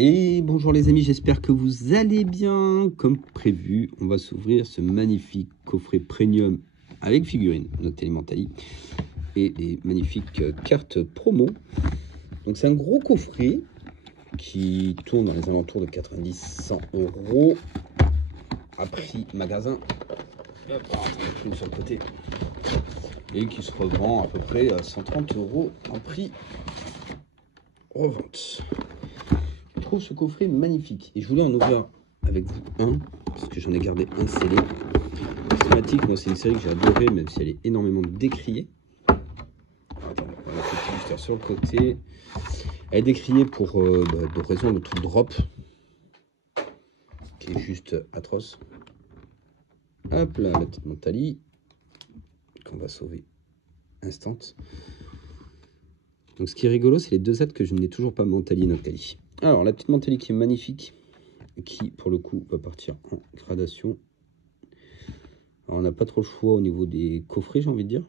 Et bonjour les amis, j'espère que vous allez bien. Comme prévu, on va s'ouvrir ce magnifique coffret premium avec figurines Noctali Mentali et les magnifiques cartes promo. Donc c'est un gros coffret qui tourne dans les alentours de 90-100 € à prix magasin. Hop, une sur le côté. Et qui se revend à peu près à 130 € en prix revente. Je trouve ce coffret magnifique et je voulais en ouvrir avec vous un parce que j'en ai gardé un scellé. Prismatique, moi c'est une série que j'ai adorée même si elle est énormément décriée. Attends, on va mettre le petit booster sur le côté. Elle est décriée pour de raison de tout drop qui est juste atroce. Hop là, la petite Mentali qu'on va sauver instant. Donc ce qui est rigolo, c'est les deux aides que je n'ai toujours pas Mentali et Noctali. Alors la petite Mentali qui est magnifique, qui pour le coup va partir en gradation. Alors on n'a pas trop le choix au niveau des coffrets, j'ai envie de dire.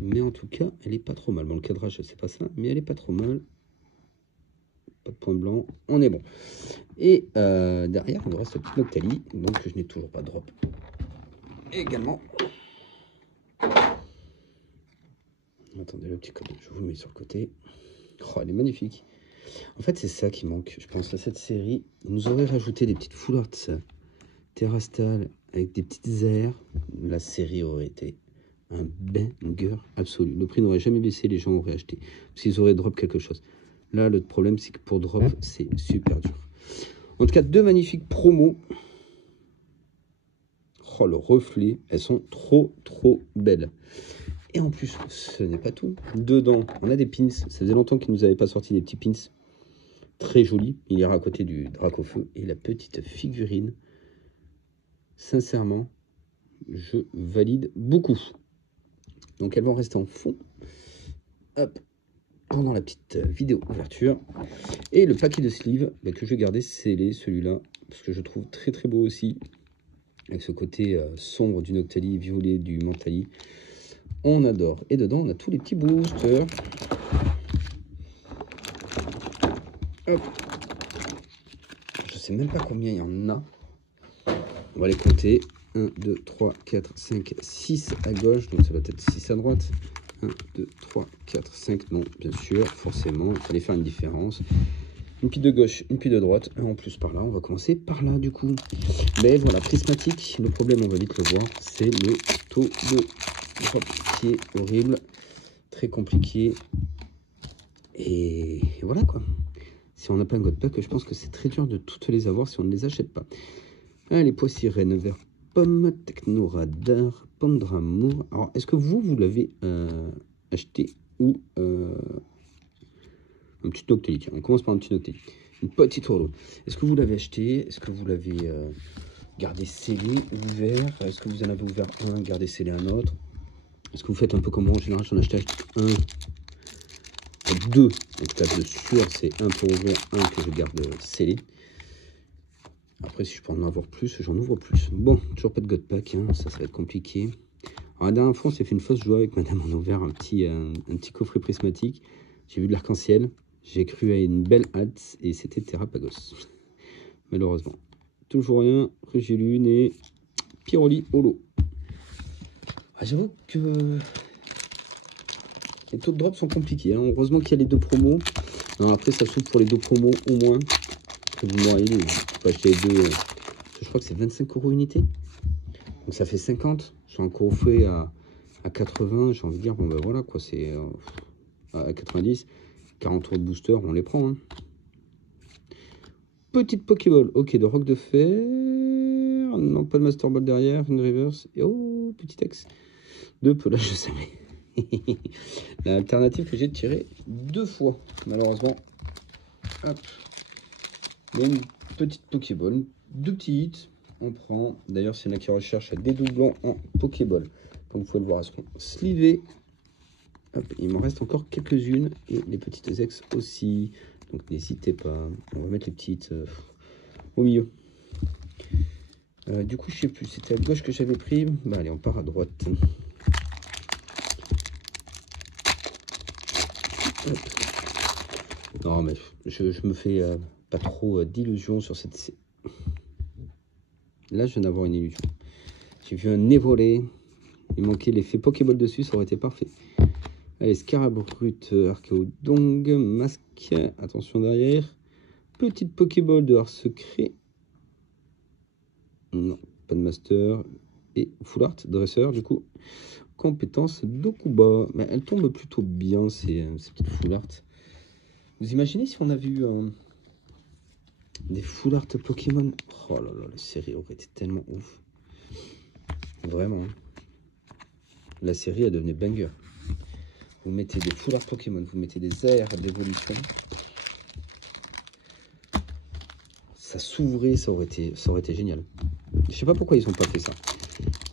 Mais en tout cas, elle est pas trop mal. Bon, le cadrage, c'est pas ça, mais elle est pas trop mal. Pas de point blanc, on est bon. Et derrière, on aura cette petite Noctali, donc je n'ai toujours pas de drop. Et également. Attendez, le petit code, je vous le mets sur le côté. Oh, elle est magnifique. En fait, c'est ça qui manque, je pense, à cette série. Ils nous auraient rajouté des petites full art terrastales avec des petites airs. La série aurait été un banger absolu. Le prix n'aurait jamais baissé, les gens auraient acheté. Parce qu'ils auraient drop quelque chose. Là, le problème, c'est que pour drop, c'est super dur. En tout cas, deux magnifiques promos. Oh, le reflet, elles sont trop belles. Et en plus, ce n'est pas tout. Dedans, on a des pins. Ça faisait longtemps qu'ils ne nous avaient pas sorti des petits pins. Très jolis. Il y aura à côté du drac au feu et la petite figurine. Sincèrement, je valide beaucoup. Donc elles vont rester en fond. Hop. Pendant la petite vidéo ouverture. Et le paquet de sleeves que je vais garder scellé, celui-là. Parce que je trouve très beau aussi. Avec ce côté sombre du Noctali, violet du Mentali. On adore. Et dedans, on a tous les petits boosters. Hop. Je sais même pas combien il y en a. On va les compter. 1, 2, 3, 4, 5, 6 à gauche. Donc ça va être 6 à droite. 1, 2, 3, 4, 5. Non, bien sûr, forcément, il fallait faire une différence. Une pile de gauche, une pile de droite. Un en plus par là. On va commencer par là du coup. Mais voilà, prismatique. Le problème, on va vite le voir, c'est le taux de drop qui est horrible. Très compliqué. Et voilà quoi. Si on n'a pas un God Pack, je pense que c'est très dur de toutes les avoir si on ne les achète pas. Allez, pois sirène, vert pomme, techno radar, pomme d'amour. Alors, est-ce que vous l'avez acheté ou un petit Noctali? Tiens, on commence par un petit Noctali. Une petite holo. Est-ce que vous l'avez acheté? Est-ce que vous l'avez gardé scellé, ouvert? Est-ce que vous en avez ouvert un, gardé scellé un autre? Est-ce que vous faites un peu comme moi? En général, j'en achète un. Deux, en tout cas de sûr, c'est un pour ouvrir, un que je garde scellé. Après, si je peux en avoir plus, j'en ouvre plus. Bon, toujours pas de God Pack, hein, ça va être compliqué. Alors, la dernière fois, on s'est fait une fausse joie avec madame, on a ouvert un petit coffret prismatique. J'ai vu de l'arc-en-ciel, j'ai cru à une belle halte et c'était Terrapagos. Malheureusement. Toujours rien, Rugilune et Pyroli Holo. Ah, j'avoue que les taux de drop sont compliqués. Hein. Heureusement qu'il y a les deux promos. Non, après, ça s'ouvre pour les deux promos au moins. Après, vous m'aurez dit, je peux acheter les deux. Je crois que c'est 25 € unité. Donc ça fait 50. J'ai un coffret à 80. J'ai envie de dire, bon ben voilà quoi, c'est à 90. 40 € de booster, on les prend. Hein. Petite Pokéball. Ok, de roc de fer. Non, pas de Master Ball derrière. Une reverse. Et oh, petit ex. De pelage, je savais. L'alternative que j'ai tiré 2 fois, malheureusement. Hop. Une petite Pokéball, 2 petits hits. On prend. D'ailleurs, c'est là qui recherche des doublons en Pokéball. Comme vous pouvez le voir, elles seront slivées. Hop, il m'en reste encore quelques-unes. Et les petites ex aussi. Donc n'hésitez pas. On va mettre les petites au milieu. Du coup, je sais plus. C'était à gauche que j'avais pris. Bah, allez, on part à droite. Non, Non, mais je me fais pas trop d'illusions sur cette... Là, je viens d'avoir une illusion. J'ai vu un évolé. Il manquait l'effet Pokéball dessus, ça aurait été parfait. Allez, Scarabrut, Archaeodong, Masque. Attention derrière. Petite Pokéball de Art Secret. Non, pas de Master. Et Full Art, Dresseur, du coup. Compétence Dokuba. Mais elle tombe plutôt bien, ces petites Full Art. Vous imaginez si on avait eu des Full Art Pokémon? Oh là là, la série aurait été tellement ouf. Vraiment. La série, elle devenait banger. Vous mettez des Full Art Pokémon, vous mettez des airs d'évolution. Ça s'ouvrait, ça aurait été génial. Je sais pas pourquoi ils ont pas fait ça.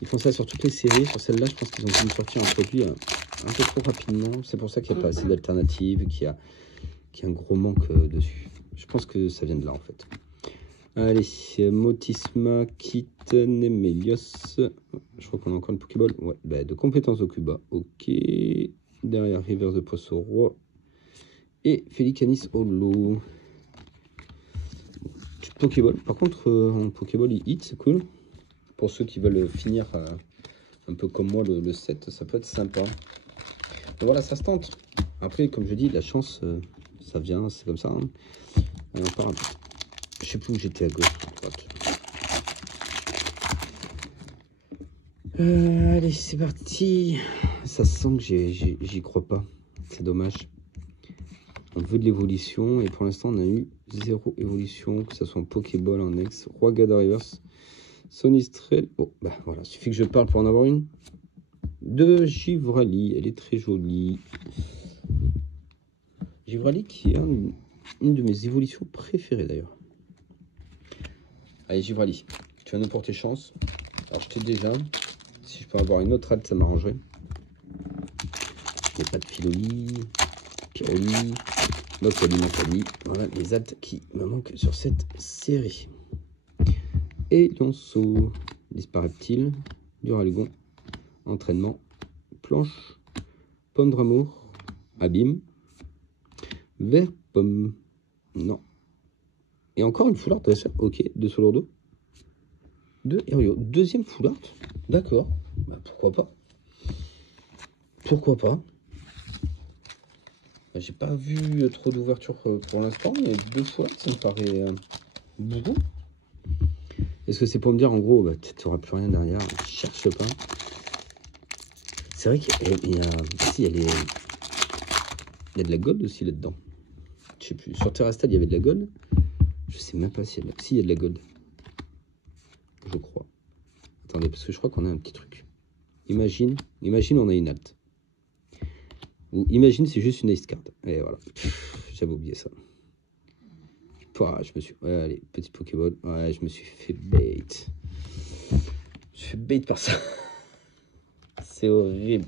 Ils font ça sur toutes les séries. Sur celle-là, je pense qu'ils ont voulu sortir un produit un peu trop rapidement. C'est pour ça qu'il n'y a pas assez d'alternatives, qu'il y a un gros manque dessus. Je pense que ça vient de là, en fait. Allez, Motisma, Kit, Nemelios. Je crois qu'on a encore une Pokéball. Ouais, bah, de compétences Okuba. Ok. Derrière, Reverse de Poisson Roi. Et Felicanis Holo. Pokéball. Par contre, en Pokéball, il hit, c'est cool. Pour ceux qui veulent finir un peu comme moi le set, ça peut être sympa. Mais voilà, ça se tente. Après, comme je dis, la chance, ça vient, c'est comme ça. Hein. On en parle. Je sais plus où j'étais, à gauche, à droite. Allez, c'est parti. Ça sent que j'y crois pas. C'est dommage. On veut de l'évolution et pour l'instant on a eu 0 évolution, que ce soit en Pokéball, en Ex, Roi Gada Reverse, Sonistrel. Oh, bah voilà, suffit que je parle pour en avoir une. De Givrali, elle est très jolie. Givrali qui est une de mes évolutions préférées d'ailleurs. Allez, Givrali, tu vas nous porter chance. Alors je t'ai déjà, si je peux avoir une autre halte, ça m'arrangerait. Il n'y a pas de Filoli, Piroli. Mentali, voilà les altes qui me manquent sur cette série. Et Lionceau, Disparaît-il, Duralgon, Entraînement, Planche, Pomme d'amour, Abîme, Vert Pomme, non. Et encore une Full Art Dresseur, ok, de Solordo, de Herio, deuxième Full Art, d'accord, bah, pourquoi pas. Pourquoi pas. J'ai pas vu trop d'ouverture pour l'instant, mais 2 fois, ça me paraît beaucoup. Est-ce que c'est pour me dire, en gros, bah, tu n'auras plus rien derrière, cherche pas. C'est vrai qu'il y a, si, il y a de la gold aussi là-dedans. Je sais plus, sur Terrastal, il y avait de la gold. Je sais même pas s'il y a de la... Si, il y a de la gold. Je crois. Attendez, parce que je crois qu'on a un petit truc. Imagine on a une alt. Ou imagine c'est juste une ace card. Et voilà. J'avais oublié ça. Pouah, je me suis... Ouais, allez, petit Pokéball. Ouais, je me suis fait bait. Je me suis fait bait par ça. C'est horrible.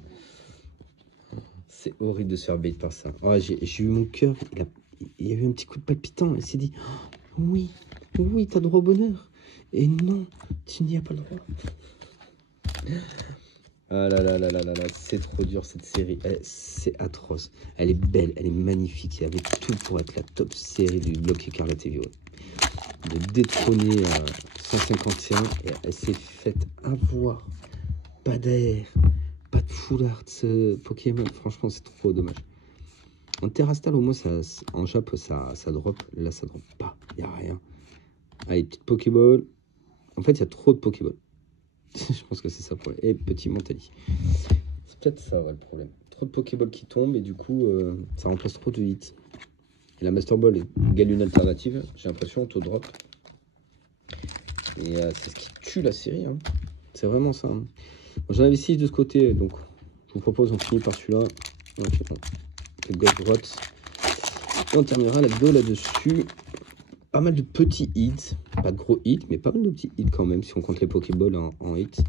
C'est horrible de se faire bait par ça. Ouais, j'ai eu mon cœur. Il y a eu un petit coup de palpitant. Il s'est dit, oh, oui, t'as droit au bonheur. Et non, tu n'y as pas le droit. Ah là là là là là là, c'est trop dur cette série, c'est atroce. Elle est belle, elle est magnifique, il y avait tout pour être la top série du bloc Écarlate et Violet. De détrôner 151, et elle s'est faite avoir. Pas d'air, pas de full art Pokémon, franchement c'est trop dommage. En Terrastal au moins, en Jap ça drop, là ça drop pas, il n'y a rien. Allez, petite Pokéball, en fait il y a trop de Pokéball. Je pense que c'est ça le problème. Et petit Mentali. C'est peut-être ça ouais, le problème. Trop de Pokéball qui tombent et du coup, ça remplace trop de hits. Et la Master Ball gagne une alternative. J'ai l'impression auto-drop. Et c'est ce qui tue la série. Hein. C'est vraiment ça. Hein. Bon, j'en avais 6 de ce côté. Donc, je vous propose, on finit par celui-là. Le Godrot. Et on terminera la vidéo là-dessus. Pas mal de petits hits, pas de gros hits, mais pas mal de petits hits quand même, si on compte les Pokéballs en hits.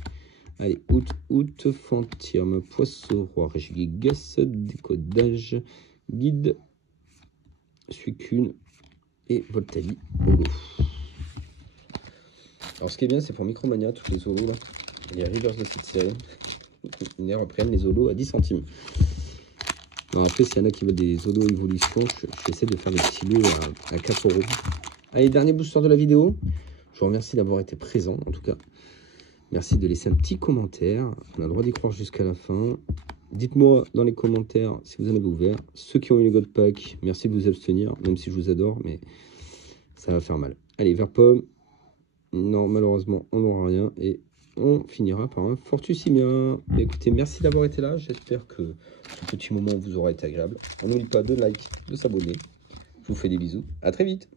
Allez, Out, Fantirme, Poisson, Roi, Régigas, Décodage, Guide, Suicune et Voltali Holo. Alors ce qui est bien, c'est pour Micromania, tous les holos là, les reverse de cette série, ils reprennent les holos à 10 centimes. Alors après, s'il y en a qui veulent des Odo évolutions, j'essaie de faire des petits lots à 4 €. Allez, dernier booster de la vidéo. Je vous remercie d'avoir été présent, en tout cas. Merci de laisser un petit commentaire. On a le droit d'y croire jusqu'à la fin. Dites-moi dans les commentaires si vous en avez ouvert. Ceux qui ont eu les God Pack, merci de vous abstenir, même si je vous adore, mais ça va faire mal. Allez, vert pomme. Non, malheureusement, on n'aura rien. Et on finira par un Fortusimien. Mais écoutez, merci d'avoir été là. J'espère que ce petit moment vous aura été agréable. On n'oublie pas de like, de s'abonner. Je vous fais des bisous. À très vite.